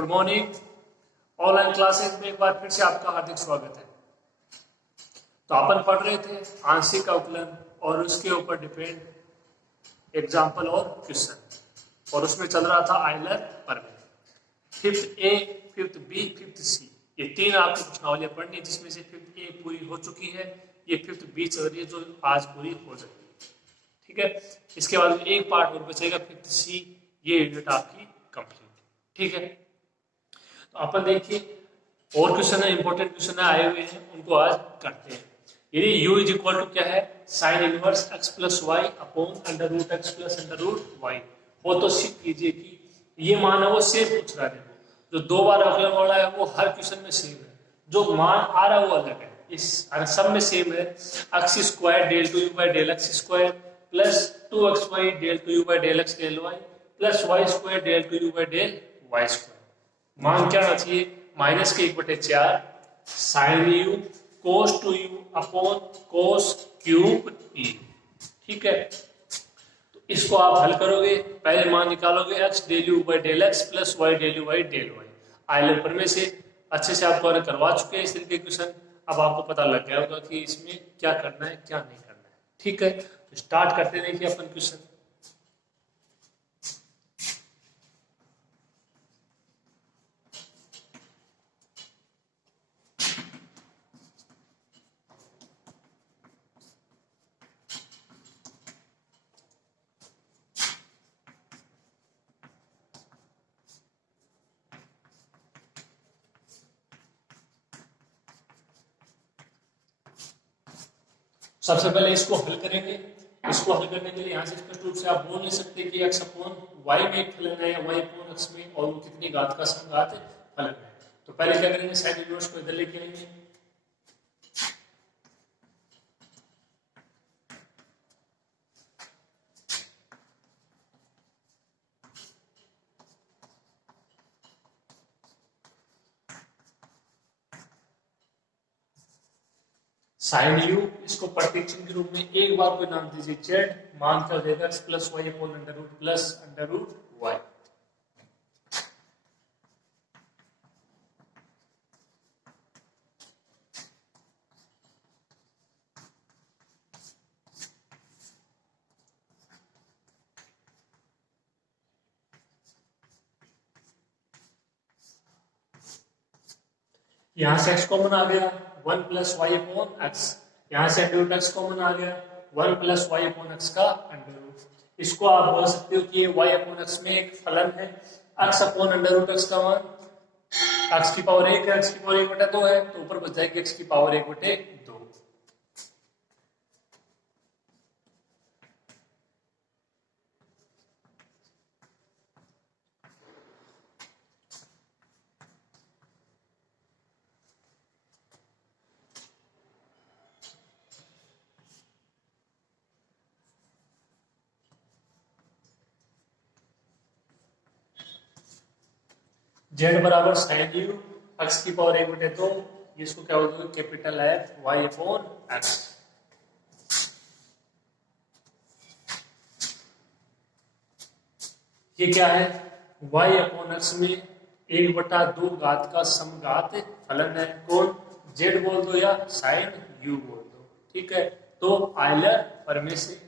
Good morning. Online classes में एक बार फिर से आपका हार्दिक स्वागत है। तो अपन पढ़ रहे थे आंशिक अवकलन और उसके ऊपर डिपेंड एग्जाम्पल और क्वेश्चन, और उसमें चल रहा था आइलर प्रमेय। फिफ्थ ए, फिफ्थ बी, फिफ्थ सी, ये तीन आपको प्रश्नावलियां पढ़नी है, जिसमें से फिफ्थ ए पूरी हो चुकी है, ये फिफ्थ बी चल रही है जो आज पूरी हो जाएगी। ठीक है, इसके बाद एक पार्ट और बचेगा फिफ्थ सी, ये यूनिट आपकी कंप्लीट। ठीक है, तो अपन देखिए और क्वेश्चन है, इंपॉर्टेंट क्वेश्चन आए हुए हैं, उनको आज करते हैं। यदि u इज इक्वल टू क्या है, sine inverse x plus y upon under root x plus under root y हो, तो सिद्ध कीजिए कि ये मान है वो सेम पूछ रहा है। जो दो बार अवकलन वाला है वो हर क्वेश्चन में सेम है, जो मान आ रहा है वो अलग है, इस सब में सेम है। X square del two you by del x square plus 2xy del two you by del x del Y plus Y square del two you by del Y square. मान क्या आना चाहिए, माइनस के 1/4 sine U cos two U upon cos cube E. ठीक है, तो इसको आप हल करोगे, पहले मान निकालोगे x del you by del x plus y del you by del y. Euler प्रमेय से अच्छे से आपको करवा चुके हैं इस तरीके के क्वेश्चन। अब आपको पता लग गया होगा कि इसमें क्या करना है क्या नहीं करना है। ठीक है, तो स्टार्ट करते देखिए अपन क्वेश्चन। सबसे पहले इसको हल करेंगे। इसको हल करने के लिए यहाँ से स्पष्ट रूप से आप बोल नहीं सकते कि x अपॉन वाई में एक फलन है या y अपॉन x में, और वो कितनी घात का समघात फलन है। तो पहले क्या करेंगे, साइन इनवर्स को इधर लेके आएंगे। साइन यू, इसको प्रतीक चिन्ह के रूप में एक बार कोई नाम दीजिए जेड, मान क्या हो जाएगा x plus y upon under root plus under root y. यहां से x कॉमन आ गया 1 प्लस वाई अपॉन एक्स, यहां से अंडर रूट एक्स कॉमन आ गया 1 प्लस वाई अपॉन एक्स का अंडर रूट। इसको आप बोल सकते हो कि ये y अपॉन एक्स में एक फलन है। x upon under root x का मान x की पावर 1 है, x की पावर 1/2 है, तो ऊपर बच जाएगी x की पावर 1/2। z बराबर साइन यू x की पावर 1/2, इसको क्या बोलते हैं, capital F y upon x। ये क्या है, y अपॉन x में 1/2 घात का समघात फलन है। कौन, z बोल दो या साइन u बोल दो। ठीक है, तो आइलर प्रमेय से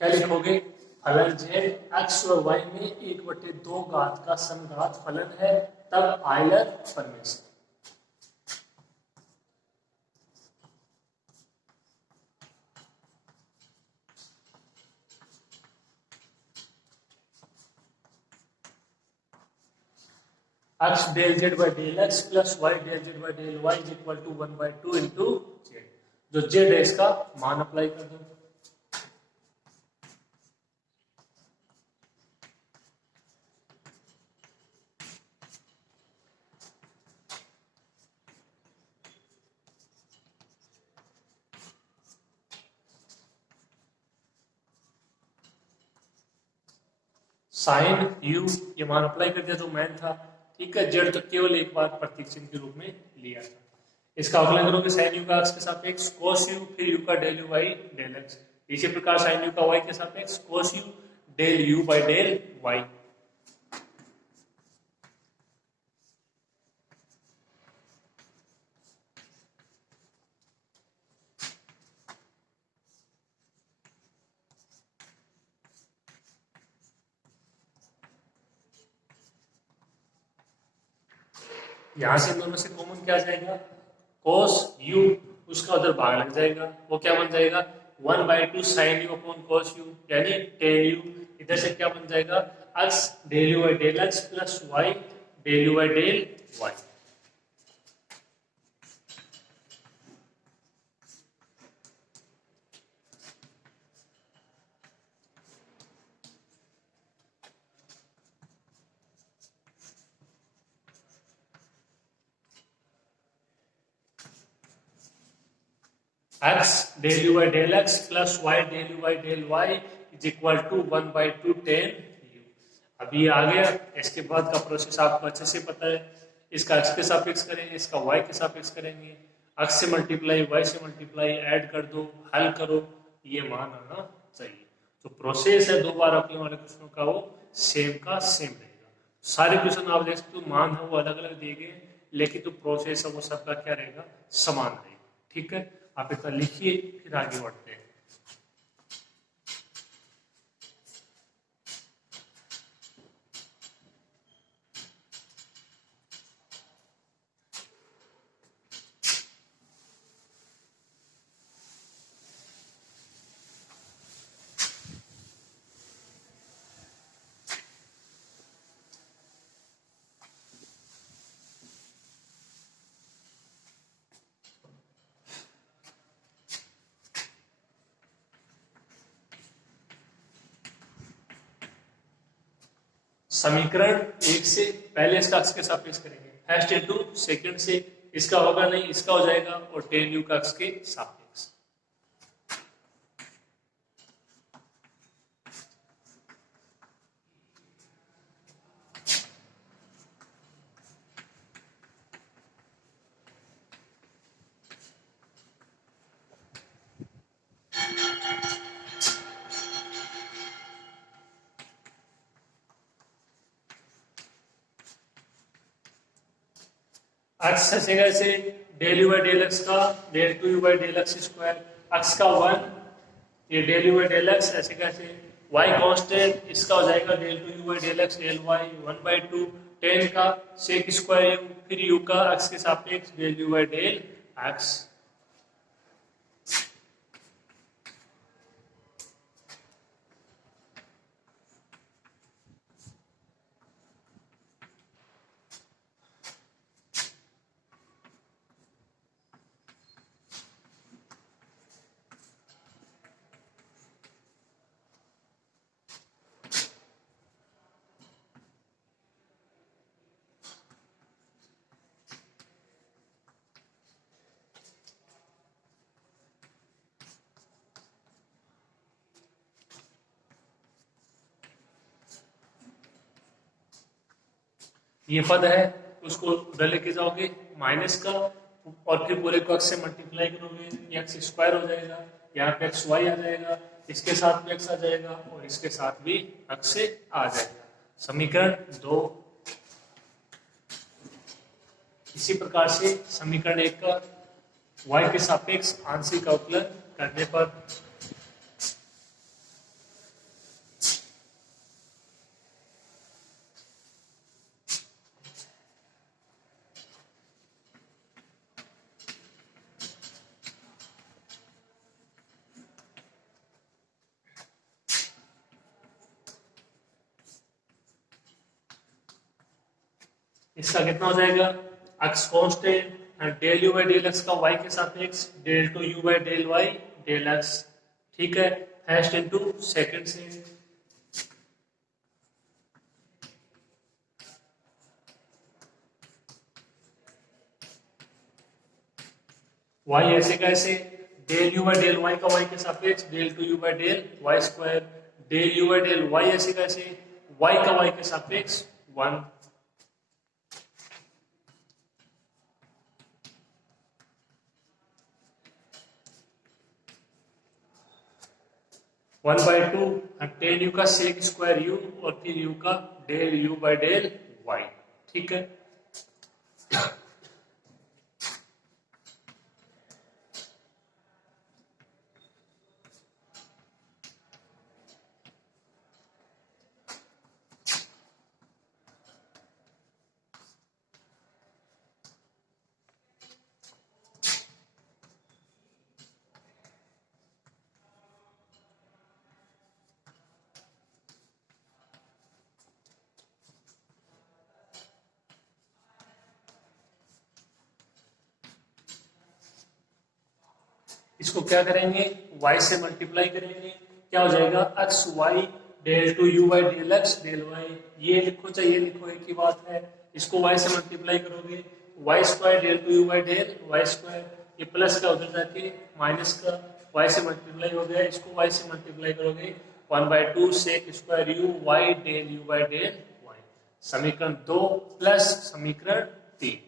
क्या लिखोगे, फलन z x और y में 1/2 घात का समघात फलन है, तब आइलर प्रमेय से। x del z by del x plus y del z by del y is equal to 1/2 into z। जो z है इसका मान अप्लाई कर दो। साइन यू ये मान अप्लाई कर दिया जो मैन था, ठीक है। जेड तो केवल एक बार प्रतीक चिन्ह के रूप में लिया था। इसका अवकलन करोगे साइन यू का एक्स के सापेक्ष कोस यू, फिर यू का del you by del X. इसी प्रकार साइन यू का वाई के सापेक्ष cos U del you by del Y. यहां से दोनों से कॉमन क्या आ जाएगा, कोस यू, उसका उधर भाग लग जाएगा, वो क्या बन जाएगा 1/2 sine u upon cos u, यानी टेन यू। इधर से क्या बन जाएगा x del you by del x plus y del you by del y. x del u by del x plus y del u by del y is equal to 1/2 tan u। अभी आ गया। इसके बाद का process आपको अच्छे से पता है। इसका x के सापेक्ष करेंगे, इसका y के सापेक्ष करेंगे, x से मल्टीप्लाई y से मल्टीप्लाई ऐड कर दो, हल करो, ये मान आना चाहिए। तो प्रोसेस है दो बार अपने वाले क्वेश्चनों का वो सेम का सेम रहेगा। सारे क्वेश्चन आप देख सकते हो मान है वो अलग अलग दिए गए, लेकिन जो प्रोसेस है वो सबका क्या रहेगा समान रहेगा, ठीक है। आप इतना लिखिए फिर आगे बढ़ते हैं। समीकरण एक से पहले इसका x के सापेक्ष करेंगे, फर्स्ट इनटू सेकंड से, इसका होगा नहीं इसका हो जाएगा, और टेन यू का x के सापेक्ष। x ऐसे कैसे del you by del x का del two you by del x square, x का 1, ये del you by del X ऐसे कैसे, y कांस्टेंट, इसका हो जाएगा del two you by del x del Y 1/2 10 का सेक स्क्वायर यू, फिर u का x के सापेक्ष del you by del x. ये पद है उसको उधर लेके जाओगे माइनस का, और फिर पूरे को x से मल्टीप्लाई करोगे, ये x स्क्वायर हो जाएगा, यहाँ पे x y आ जाएगा, इसके साथ भी x आ जाएगा और इसके साथ भी x से आ जाएगा। समीकरण 2। इसी प्रकार से समीकरण 1 का y के सापेक्ष आंशिक अवकलन करने पर इसका कितना हो जाएगा x constant and del you by del x का y के सापेक्ष del two you by del y del x, ठीक है। फर्स्ट इनटू सेकंड से, y ऐसे कैसे del you by del y का y के सापेक्ष del two you by del Y square, del you by del y ऐसे कैसे y का y के सापेक्ष 1, 1/2 टेन यू का सेक स्क्वायर यू और फिर यू का del you by del y. ठीक है, इसको क्या करेंगे, y से मल्टीप्लाई करेंगे, क्या हो जाएगा x Y del two you by del x del y. ये लिखो चाहे ये लिखो, एक ही बात है। इसको y से मल्टीप्लाई करोगे y square del two you by del Y square, ये प्लस का उधर जाके माइनस का y से मल्टीप्लाई हो गया, इसको y से मल्टीप्लाई करोगे 1/2 sec square u y del you by del y. समीकरण 2 प्लस समीकरण 3।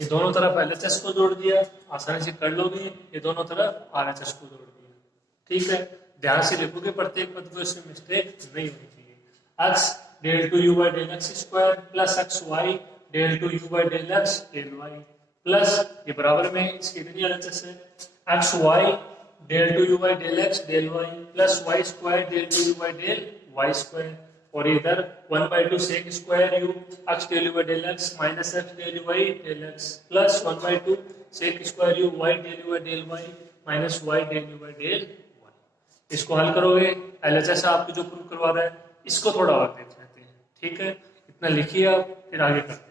ये दोनों तरफ LHS को जोड़ दिया, आसानी से कर लोगे। ये दोनों तरफ RHS को जोड़ दिया। ठीक है, ध्यान से लिखोगे प्रत्येक पद को, इसमें मिस्टेक नहीं होनी चाहिए। x del two you by del x square plus x Y del two you by del x del Y plus ये बराबर में इसकी इतनी LHS है x Y del two you by del x del Y plus Y square del two you by del Y square, और इधर 1/2 sec square u x del you by del x minus x del you by del x plus 1/2 sec square u y del you by del y minus y del you by del y. इसको हल करोगे, LHS आपको जो prove करवा रहा है इसको थोड़ा और देख लेते हैं। ठीक है, इतना लिखिए आप, फिर आगे करते हैं।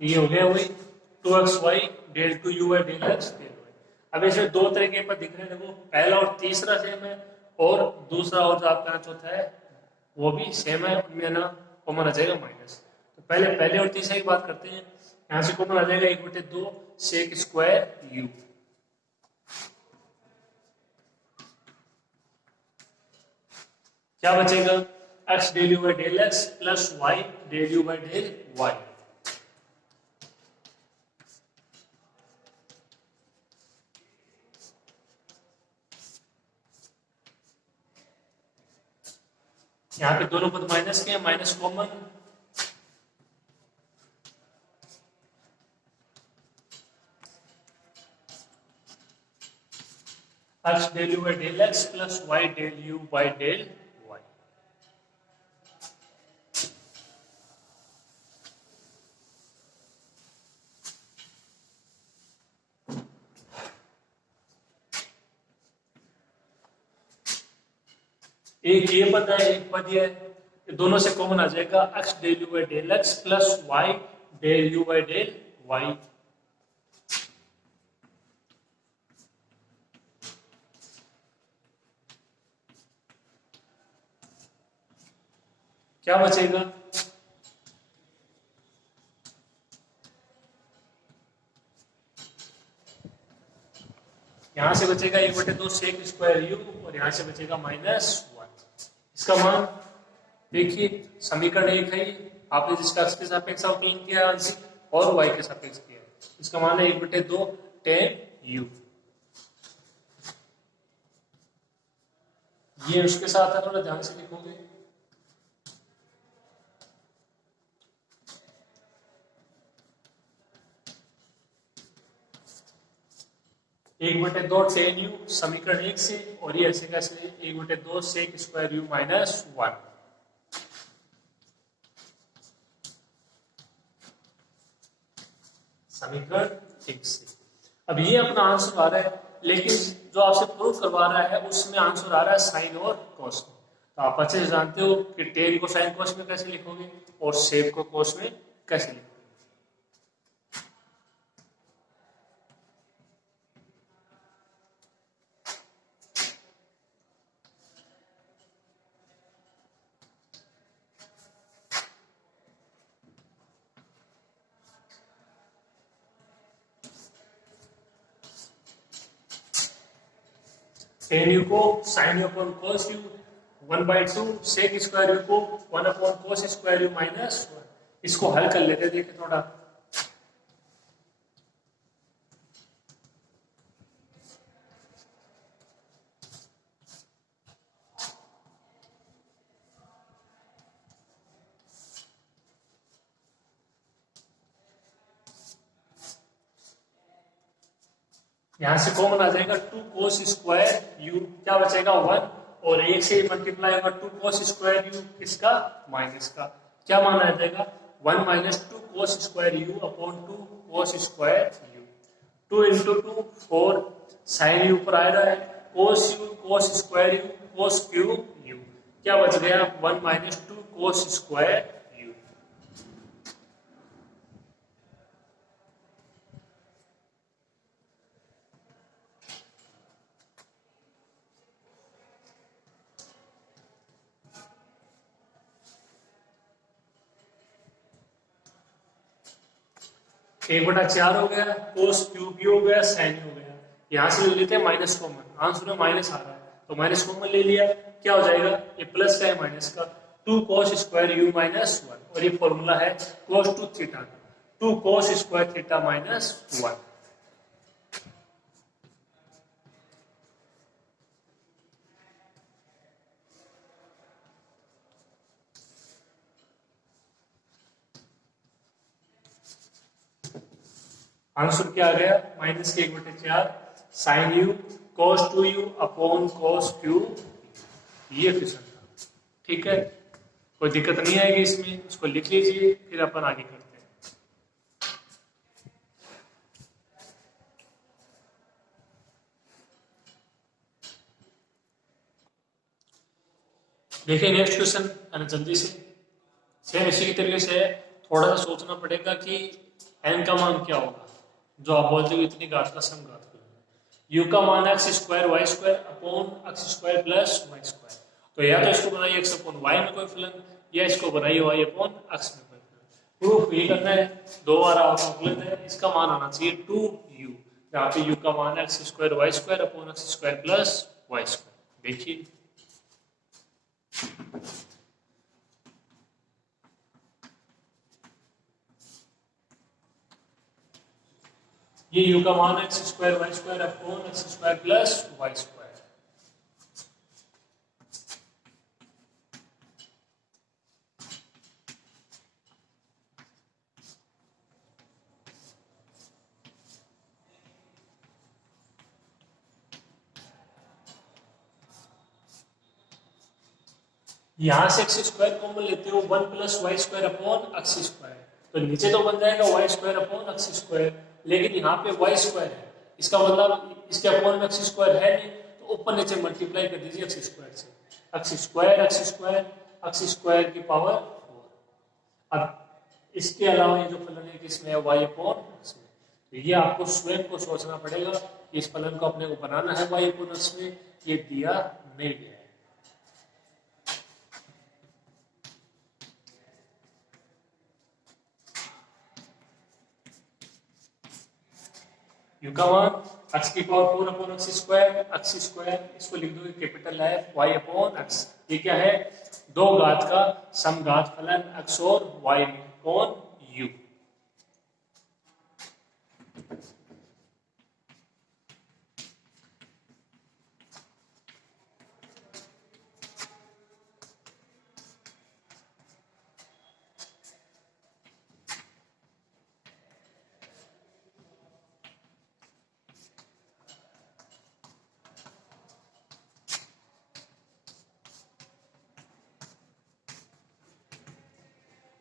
ये हो गया वही 2xy del two you by del x del y. अब इसमें दो तरीके पर दिख रहे हैं, देखो पहला और तीसरा सेम है, और दूसरा और जो आपका चौथा है वो भी सेम है, उनमें ना कॉमन आ जाएगा माइनस। तो पहले पहले और तीसरे की बात करते हैं। यहाँ से कॉमन आ जाएगा 1/2 सेक स्क्वायर यू, क्या बचेगा x del u by del x plus y del u by del y। यहाँ पे दोनों पद माइनस के हैं, minus common, x del u by del x plus y del u by del y। एक ये पद है, एक पद ये है, दोनों से कॉमन आ जाएगा x del u by del x plus y del u by del y। क्या बचेगा? यहां से बचेगा 1/2 सेक स्क्वायर यू और यहां से बचेगा -1। इसका मान देखिए, समीकरण एक है, आपने जिसका x के सापेक्ष अवकलन किया है आंशिक और y के सापेक्ष किया है, इसका मान है 1/2 tan u। ये उसके साथ है, थोड़ा ध्यान से लिखोगे। एक बटे दो टेन यू समीकरण एक से, और ये ऐसे कैसे 1/2 सेक स्क्वायर यू -1। समीकरण एक से। अब ये अपना आंसर आ रहा है, लेकिन जो आपसे प्रूव करवा रहा है उसमें आंसर आ रहा है साइन और कॉस में। तो आप अच्छे से जानते हो कि टेन को साइन कॉस में कैसे लिखोगे और सेक को कॉस में कैसे लिखोगे। टेन यू को sine u upon cos u 1/2 sec square u को 1 अपॉन कॉस स्क्वायर यू -1। इसको हल कर लेते, देखिए थोड़ा। यहां से कॉमन आ जाएगा 2 cos स्क्वायर यू, क्या बचेगा 1, और एक से मल्टीप्लाई होगा 2 cos स्क्वायर यू किसका, माइनस का। क्या मान आ जाएगा 1 - 2 cos square u upon 2 cos square u. 2 × 2 4 sine u ऊपर आ रहा है, cos u cos square u cos cube u. क्या बच गया 1 - 2 cos स्क्वायर। एक बटा 4 हो गया, कोस क्यूब भी हो गया, साइन हो गया। यहां से ले लेते हैं माइनस कॉमन, आंसर में माइनस आ रहा है तो माइनस कॉमन ले लिया। क्या हो जाएगा, ये प्लस का है माइनस का, 2 cos स्क्वायर यू -1, और ये फॉर्मूला है cos 2 theta, 2 cos square theta -1। Answer क्या आ गया, माइनस के 1/4 sine u cos 2u upon cos cube. ये क्वेश्चन था, ठीक है, कोई दिक्कत नहीं आएगी इसमें, इसको लिख लीजिए, फिर अपन आगे करते हैं। देखिए नेक्स्ट क्वेश्चन है ना, जल्दी से। सेम इसी तरीके से थोड़ा सा सोचना पड़ेगा कि n का मान क्या होगा, जो आप बोलते हो इतनी घात का सम घात यू का मान x² y² upon x² plus y²। तो या तो इसको बनाइए x अपॉन y में कोई फलन, या इसको बनाइए y अपॉन x में कोई फलन। प्रूफ ये करना है, दो बार अवकलन है, इसका मान आना चाहिए 2u, जहाँ पे u का मान है x² y² upon x² plus y²। देखिए ये u का मान x square y square upon x square plus Y square. यहां से एक्स स्क्वायर कॉमन लेते हो, 1 plus Y square upon x square, तो नीचे तो बन जाएगा y square upon x square, लेकिन यहाँ पे वाई स्क्वायर है, इसका मतलब इसके अपॉन में एक्स स्क्वायर है नहीं, तो ऊपर नीचे मल्टीप्लाई कर दीजिए एक्स स्क्वायर से, x square x square x square की पावर 4। अब इसके अलावा ये जो फलन है किसमें है, वाई अपॉन एक्स में, तो ये आपको स्वयं को सोचना पड़ेगा कि इस फलन को अपने को बनाना है वाई अपॉन एक्स में, ये दिया नहीं गया है। यू का मान एक्स की पावर 4 अपॉन एक्स स्क्वायर, इसको लिख दोगे capital F y upon x. ये क्या है, दो घात का समघात फलन एक्स और वाई अपॉन यू।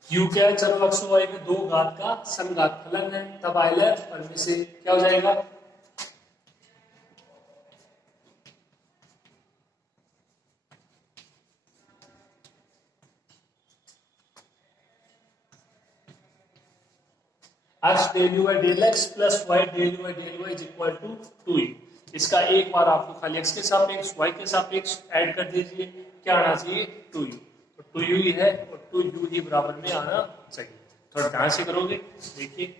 यू क्या है, चलो एक्स वाई में दो घात का समघात फलन है, तब आइलर और में से क्या हो जाएगा, x del you by del x plus y del you by del y is equal to 2u। इसका एक बार आपको खाली एक्स के सापेक्ष वाई के सापेक्ष ऐड कर दीजिए, क्या आना चाहिए 2u, तो 2u ही है और 2u ही बराबर में आना चाहिए। थोड़ा ध्यान से करोगे, देखिए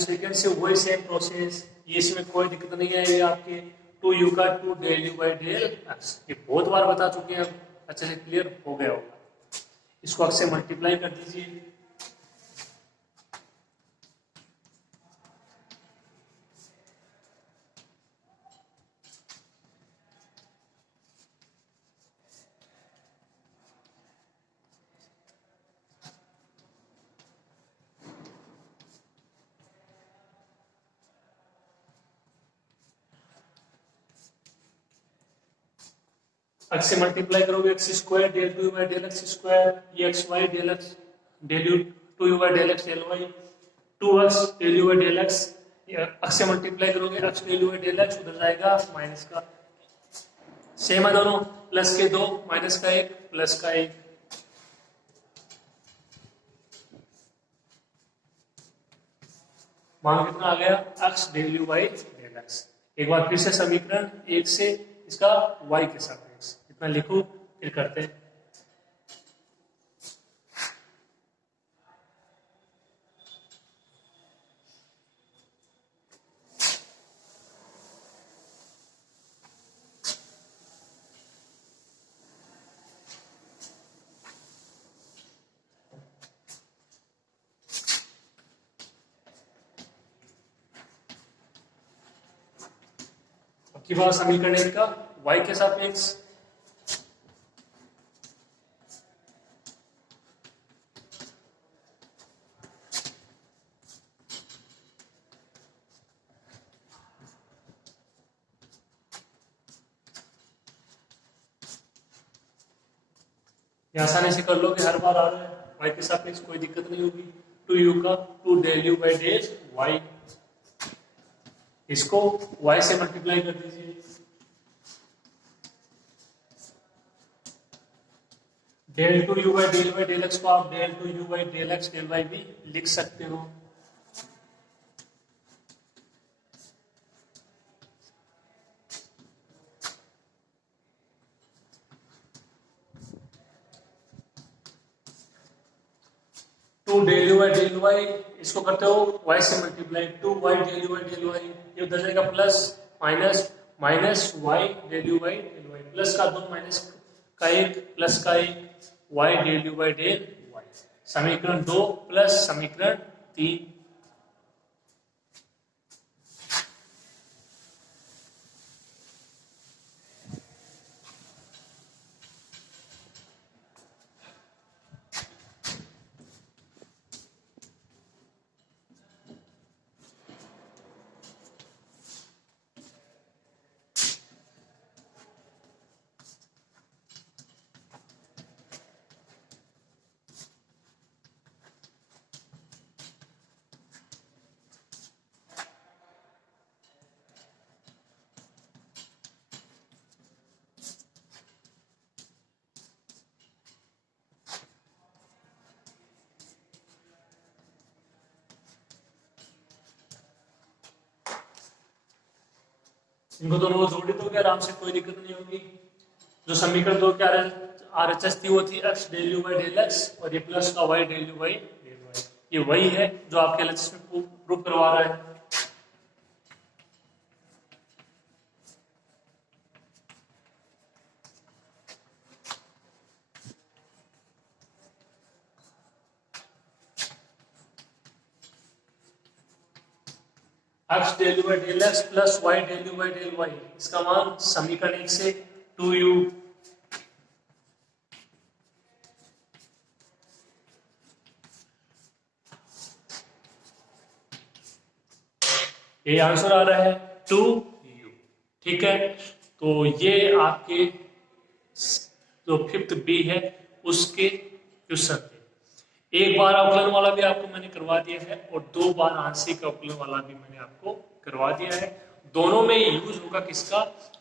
सेकेंड से वही सेम प्रोसेस, ये इसमें कोई दिक्कत नहीं आएगी आपके। 2u का 2 del you by del x, ये बहुत बार बता चुके हैं, अच्छे से क्लियर हो गया होगा। इसको एक्स से मल्टीप्लाई कर दीजिए, एक्स से मल्टीप्लाई करोगे X square del 2u by del x square, ये X Y del x del U 2u by del x del Y, 2x del you by del X, X से multiply करोगे X del you by del X, उधर जाएगा minus का, same है दोनों, plus के 2 minus का 1 प्लस का 1, मान कितना आ गया x del you by del x. एक बार फिर से समीकरण एक से इसका y के सापेक्ष इतना लिखो, फिर करते हैं। की बात समीकरण एक का y के सापेक्ष, आसानी से कर लो कि हर बार आ रहा है y के सापेक्ष, कोई दिक्कत नहीं होगी। 2u का 2 del you by del y, इसको y से मल्टीप्लाई कर दीजिए, del 2u by del x को आप del 2u by del x del y भी लिख सकते हो। 2 del you by del y, इसको करते हो y से multiply, 2y del you by del y, ये उधर जाएगा plus minus, minus y del you by del Y, plus का 2 माइनस का 1 प्लस का 1 y del you by del y, समीकरण 2 प्लस समीकरण 3। इनको दोनों को जोड़ी दोगे आराम से, कोई दिक्कत नहीं होगी। जो समीकरण 2 के RHS थी वो थी x del you by del x, और ये प्लस का y del you by del y, ये वही है जो आपके LHS में प्रूव करवा रहा है। x del you by del x plus y del you by del y, इसका मान समीकरण 1 से 2u, ये आंसर आ रहा है 2u। ठीक है, तो ये आपके जो 5th बी है उसके क्वेश्चन थे। एक बार अवकलन वाला भी आपको मैंने करवा दिया है और 2 बार आंशिक अवकलन वाला भी मैंने आपको करवा दिया है। दोनों में यूज होगा किसका?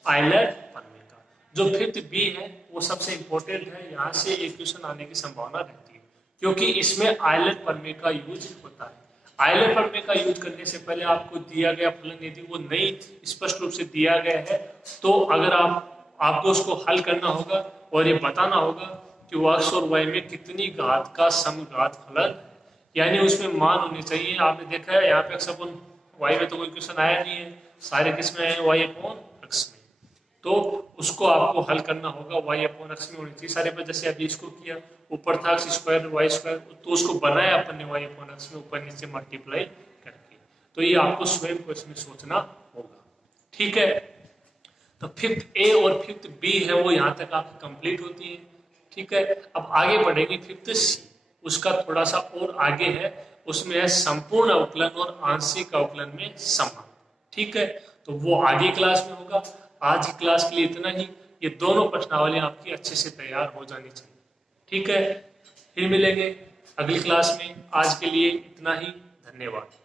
आइलर प्रमेय का। जो 5th बी है वो सबसे इंपॉर्टेंट है, यहाँ से एक क्वेश्चन आने की संभावना रहती है क्योंकि इसमें आइलर प्रमेय का यूज होता है। आइलर प्रमेय का यूज करने से पहले आपको दिया गया फलन यदि वो नहीं स्पष्ट रूप से दिया गया है तो अगर आपको उसको हल करना होगा और ये बताना होगा कि वो x और y में कितनी घात का समघात फलन है, यानी उसमें मान होने चाहिए। आपने देखा है यहाँ पे x अपॉन y में तो कोई क्वेश्चन आया नहीं है, सारे किसमें है? y अपॉन x में। तो उसको आपको हल करना होगा, y अपॉन x में होनी चाहिए सारे पर। जैसे अभी इसको किया, ऊपर था x स्क्वायर y स्क्वायर, तो उसको बनाया अपन ने y अपॉन x में ऊपर नीचे मल्टीप्लाई करके। तो ये आपको स्वयं को इसमें सोचना होगा। ठीक है, तो 5th ए और 5th बी है वो यहाँ तक आपकी कंप्लीट होती है। ठीक है, अब आगे बढ़ेंगे 5th सी, उसका थोड़ा सा और आगे है, उसमें है संपूर्ण अवकलन और आंशिक अवकलन में समान। ठीक है, तो वो आगे क्लास में होगा। आज की क्लास के लिए इतना ही। ये दोनों प्रश्नावली आपकी अच्छे से तैयार हो जानी चाहिए। ठीक है, फिर मिलेंगे अगली क्लास में। आज के लिए इतना ही, धन्यवाद।